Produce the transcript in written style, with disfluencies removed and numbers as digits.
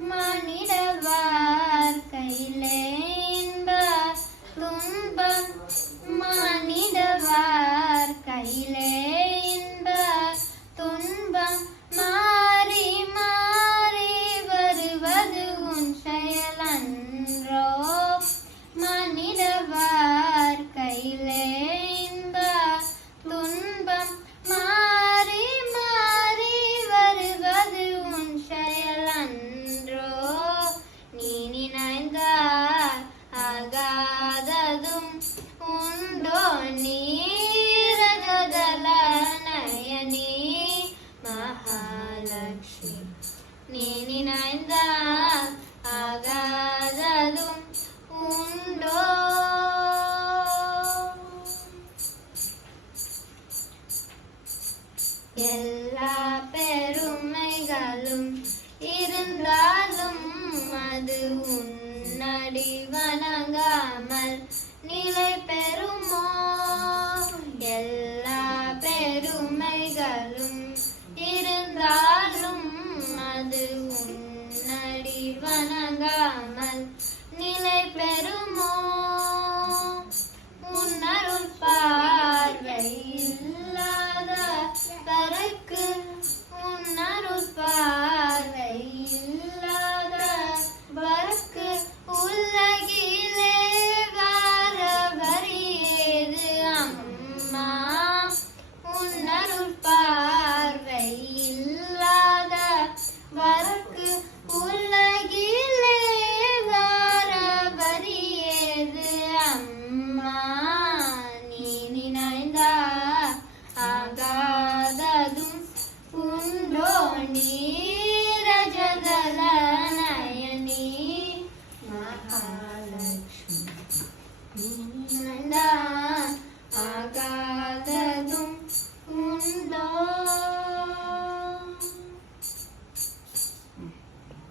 மானிட வாழ்க்கையிலே இன்ப துன்பம் மானிட வாழ்க்கையிலே இன்ப துன்பம் மாறி மாறி வருவது உன் செயலன்றோ மானிட வாழ்க்கையிலே இன்ப துன்பம் மாறி மாறி வருவது உன் செயலன்றோ நீ நினைந்தால் ஆகாததும் உண்டோ நீரகல நயனி மகாலட்சுமி நீ நினைந்தால் ஆகாததும் உண்டோ எல்லா பெருமைகளும் இருந்தாலும் அது உன்னடி வணங்காமல் நிலை பெறுமோ எல்லா பெருமைகளும் இருந்தாலும் அது உன்னடி வணங்காமல் நிலை பெறுமோ உன்னருள் பார்வை இல்லாத வரைக்கு உன்னருள் பார்வை இல்லாத வரைக்கு உலகிலே வார வரியேது அம்மா உன்னருள் பார்வை இல்லாத வரைக்கு உலகிலே வார வரியேது அம்மா நீ நினைந்தா ஆகாததும் உண்டோ நீ